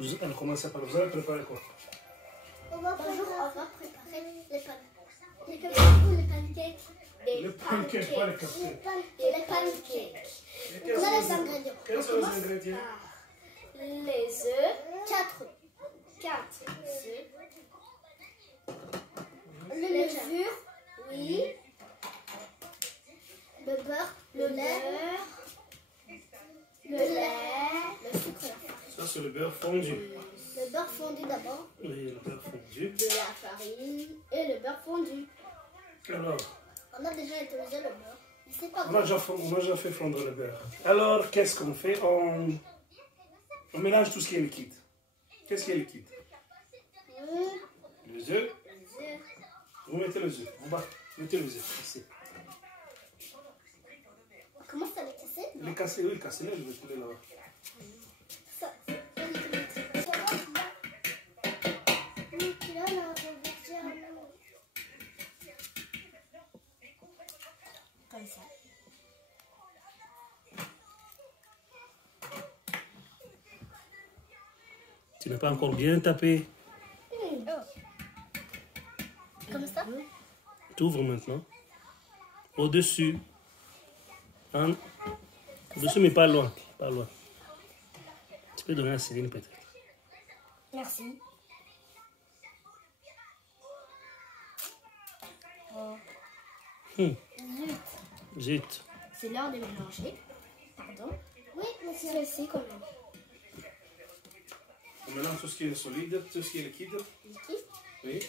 Elle commence par vous allez préparer quoi? On va préparer les pancakes ou les pancakes? Les pancakes, pas les cupcakes. Les pancakes. On a les ingrédients. Quels sont les ingrédients? Les œufs. 4 œufs. Le levure. Oui. Le beurre. Le lait. Le sucre. Ça, c'est le beurre fondu. Le beurre fondu d'abord. Oui, le beurre fondu. De la farine et le beurre fondu. Alors, On a déjà utilisé le beurre. Mais c'est pas on a déjà fait fondre le beurre. Alors, qu'est-ce qu'on fait? On mélange tout ce qui est liquide. Qu'est-ce qui est liquide? Les œufs. Vous mettez les œufs. Mettez les œufs ici. On commence à les casser. Les casser, oui, cassez-les, je vais couler là-bas. Ça. Comme ça. Tu n'as pas encore bien tapé. Comme ça. Tu ouvres maintenant. Au-dessus. Au-dessus, mais pas loin. Pas loin. Tu peux donner à Céline peut-être. Merci. Zut. C'est l'heure de mélanger. Pardon. Oui, monsieur. C'est quand même. On mélange tout ce qui est solide, tout ce qui est liquide. Liquide. Oui.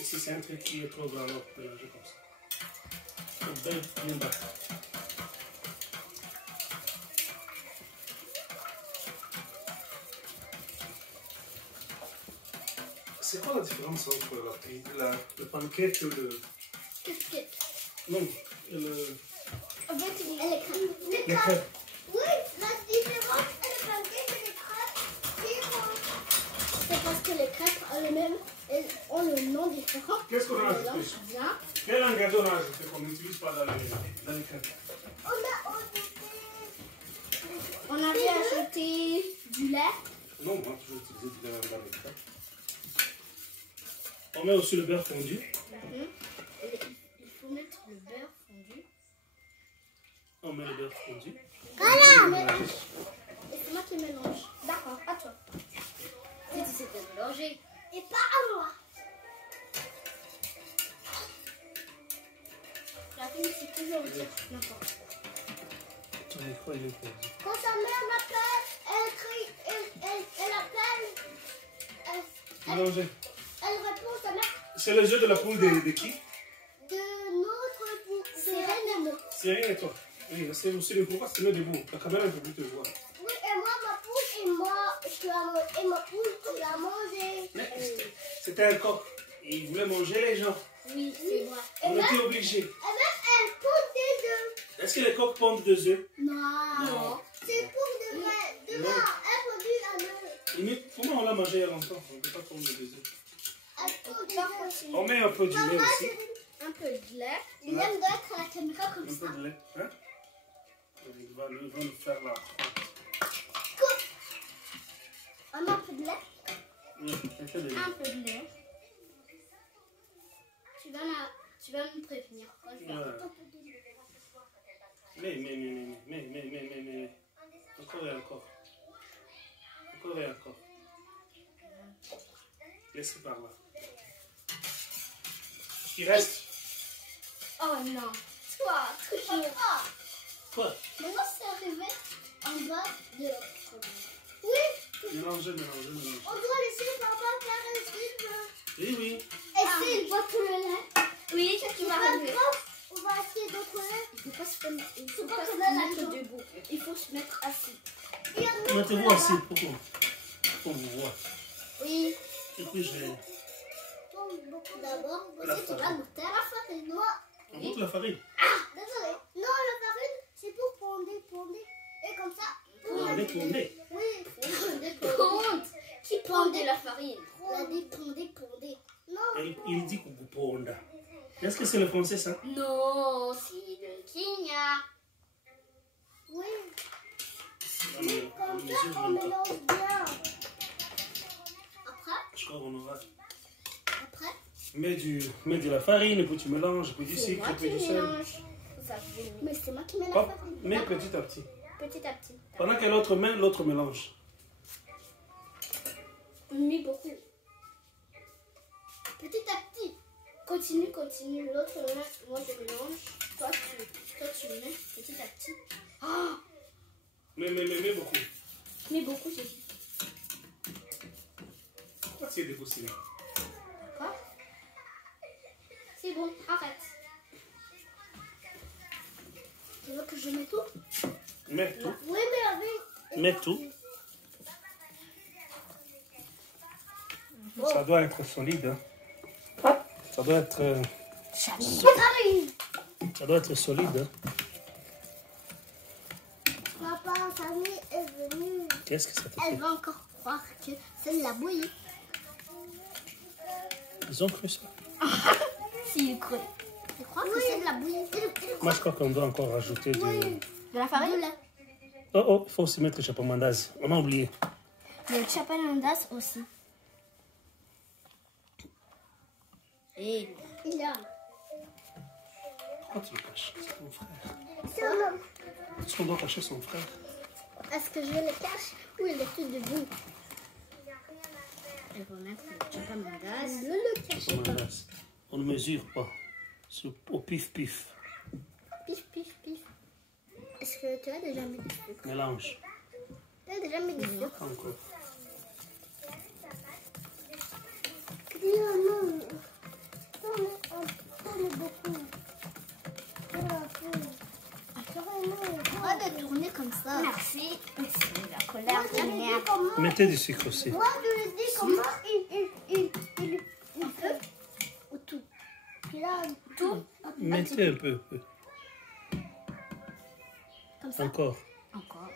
Ici, c'est un truc qui est trop grand, alors mélanger comme ça. Faut bien battre. C'est quoi la différence entre le pancake et le... Cupcake. Non, le... En fait, les Les crêpes. Oui, la différence entre les pancakes et les crêpes, c'est parce que les crêpes ont le nom différent. Qu'est-ce qu'on a On ajouté? mélange bien. Quel ingrédient on a ajouté qu'on n'utilise pas dans les crêpes? On avait ajouté du lait. Non, moi, je vais utiliser du lait dans les crêpes. On met aussi le beurre fondu. Il faut mettre le beurre fondu. On met le beurre fondu. Voilà. Et c'est moi qui mélange. D'accord, à toi. Si tu sais bien mélanger. Et pas à moi. La fille, c'est toujours dire n'importe quoi. Ton micro, il est fondu. Quand sa mère m'appelle, elle appelle. Mélanger. Elle répond, sa mère. C'est le jeu de la poule de qui? De notre poule. C'est Reine et moi. C'est rien et toi. Oui, c'est aussi le pourquoi c'est le debout. La caméra ne peut plus te voir. Oui, et moi, ma poule, et ma poule, tu l'as mangée. C'était un coq. Et il voulait manger les gens. Oui, c'est moi. On était obligés. Et même, elle pond des œufs. Est-ce que les coqs pondent des œufs? Non. C'est pour de vrai. Demain, elle produit un œuf. Comment on l'a mangé il y a longtemps? On ne peut pas pondre des œufs. Elle pond des œufs. On met un peu du lait aussi. Un peu de lait. Il aime doit être à la caméra comme Un ça. peu de lait. Hein? Il va nous faire la... On a un peu de lait. Oui, un peu de lait. Un peu de lait. Tu vas me prévenir quand je vais avoir un peu de lait. Mais. Encore et encore. Encore et encore. Laissez par là. Il reste. Oh non. Toi, toujours. Quoi? Maintenant, c'est arrivé en bas de l'autre. Oui. Mélangez. On doit laisser papa faire un film. Oui. Et s'il boit tout le lait? Oui, c'est ce qui va arriver. On va essayer d'autres lait. Il ne faut pas se mettre debout. Il faut se mettre assis. Mettez-vous assis pour qu'on vous voit. Oui. Et puis je vais... D'abord, aussi tu vas monter à la farine. On monte la farine. Ah, désolé. Non, la farine, c'est pour ponder. Et comme ça. Pondez. Oui, pondre. Qui pondait la farine? On a dit ponder. Non. Il dit qu'on vous ponde. Est-ce que c'est le français ça? Non, c'est le Kenya. Oui. on mélange bien. Après? Je crois qu'on aura. Après? Mets de la farine, puis tu mélanges, puis du sucre, puis du sel. Mais c'est moi qui mets la Hop, farine. mets petit à petit. Petit à petit. Pendant que l'autre met, l'autre mélange. Mais beaucoup. Petit à petit. Continue. L'autre main, moi je mélange. Toi tu mets petit à petit. Oh, Mais beaucoup. mais beaucoup, j'ai dit. Pourquoi tu es dégoûté? Quoi? C'est bon, arrête. Tu veux que je mette tout? Mets tout. Oui, mais avec. Mets tout. Ça doit être solide. Hein. Ça doit être. Ça doit être solide. Hein. Papa, Samy est venue. Qu'est-ce que ça te Elle fait? va encore croire que c'est de la bouillie. Ils ont cru ça. S'il croit. Tu crois que c'est de la bouillie? Moi, je crois qu'on doit encore rajouter du. De la farine? Oh, il faut aussi mettre le chapeau-mandazi. On a oublié. Le chapalandas aussi. Et il y a. Pourquoi tu le caches? C'est ton frère. Est-ce qu'on doit cacher son frère? Est-ce que je le cache ou il est tout debout? Elle va mettre le chapalandas. Ne le cache pas. Chapeau-mandazi. On ne mesure pas. C'est au pif-pif. Pif. Est-ce que tu as déjà mis du sucre? Mélange. Tu as déjà mis du sucre? Encore. Arrête de tourner comme ça. Merci. C'est la colère qui m'énerve. Mettez du sucre aussi. Moi, je lui dis comment il fait. Ou tout. Tout. Mettez un peu. Comme ça. Encore. Encore.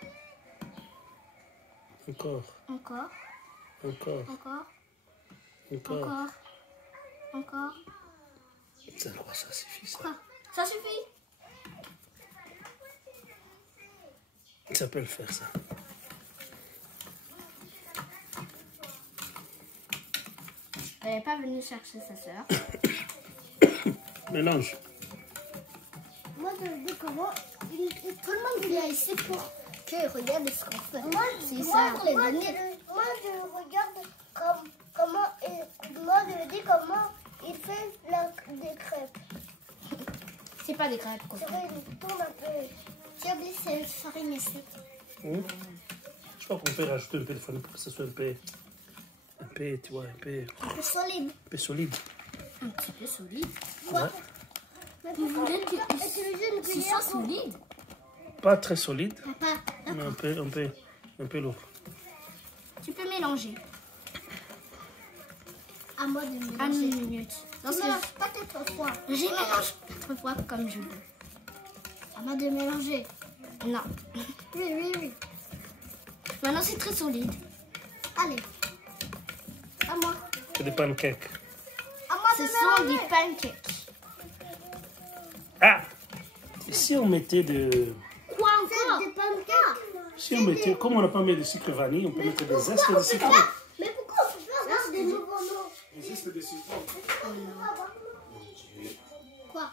Encore. Encore. Encore. Encore. Encore. Encore. Encore. Ça suffit ça. Quoi? Ça suffit. Ça peut le faire ça. Elle n'est pas venue chercher sa soeur. Mélange. Moi, je dis comment tout le monde vient ici pour que regarde ce qu'on fait. Moi, je regarde comment je dis comment il fait des crêpes. C'est pas des crêpes. C'est vrai, il tourne un peu. Tu as oublié cette farine ici. Je crois qu'on peut rajouter un peu de farine pour que ce soit un peu, tu vois, un peu solide. Un peu solide. Un petit peu solide. Ouais. Vous voulez que ce soit solide? Pas très solide, Papa, mais un peu lourd. tu peux mélanger. À moi de mélanger. Une minute. Tu mélanges pas 4 fois. Je mélange 4 fois comme je veux. À moi de mélanger. Non. Oui. Maintenant c'est très solide. Allez. À moi. C'est des pancakes. À moi de mélanger. Ce sont des pancakes. Ah! Et si on mettait de... Quoi encore? Des pancakes. Si on mettait, comme on n'a pas mis de sucre vanille, on peut mettre des zestes de citron. Mais pourquoi on peut pas avoir des nouveaux noms? Des zestes de citron. Quoi?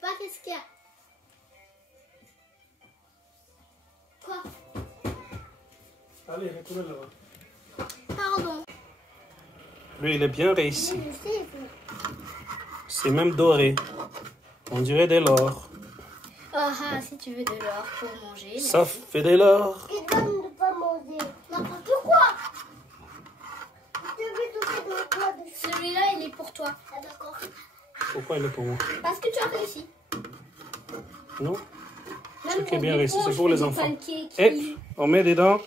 Papa, qu'est-ce qu'il y a? Quoi? Allez, retournez là-bas. Pardon. Lui, il est bien réussi. C'est même doré. On dirait de l'or. Ah, si tu veux de l'or pour manger. Ça fait de l'or. Il donne de pas manger. Pourquoi? Je vais toucher de toi dessus. Celui-là, il est pour toi. Ah, d'accord. Pourquoi il est pour moi? Parce que tu as réussi. Non? Même Ce qui est bien pour réussi, les c'est pour les des enfants. pancakes, Et on met dedans.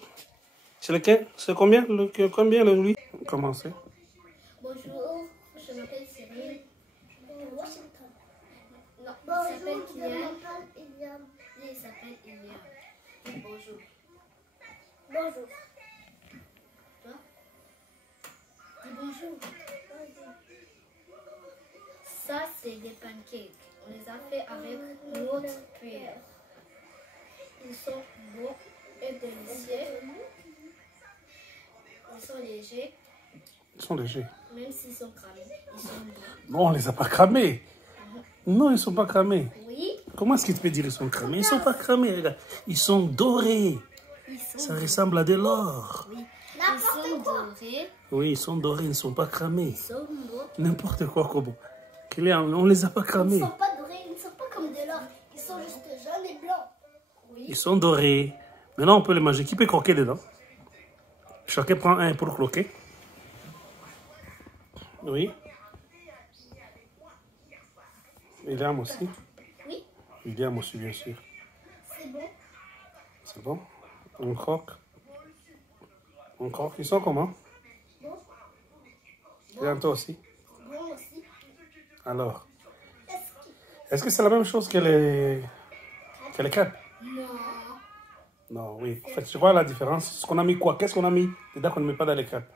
C'est lequel? C'est combien? Combien le lui? Commencez. Bonjour, je m'appelle Cyril. Washington. Non, il s'appelle Kylian. Il s'appelle Iliam. Bonjour. Bonjour. Toi? Dis bonjour. Ça, c'est des pancakes. On les a fait avec notre cuillère. Ils sont bons et délicieux. Ils sont légers. Ils sont légers. Même s'ils sont cramés, ils sont bons. Non, on les a pas cramés. Non, ils ne sont pas cramés. Oui. Comment est-ce qu'il peut dire qu'ils sont cramés? Ils ne sont pas cramés, regarde. Ils sont dorés. Ça ressemble à de l'or. Oui. Ils sont dorés. Oui, ils sont dorés, ils ne sont pas cramés. Ils sont bons. N'importe quoi, comment. On ne les a pas Ils cramés. ne sont pas dorés, ils ne sont pas comme de l'or. Ils sont juste jaunes et blancs. Oui. Ils sont dorés. Maintenant, on peut les manger. Qui peut croquer dedans? Chacun prend un pour croquer. Oui. William aussi. Oui. William aussi, bien sûr. C'est bon. C'est bon? On croque. On croque. Ils sont comment? Bon. William, toi aussi? Bon aussi. Alors, est-ce que c'est la même chose que les crêpes? Non. Non, oui. En fait, je vois la différence. Ce qu'on a mis quoi? Qu'est-ce qu'on a mis dedans qu'on ne met pas dans les crêpes?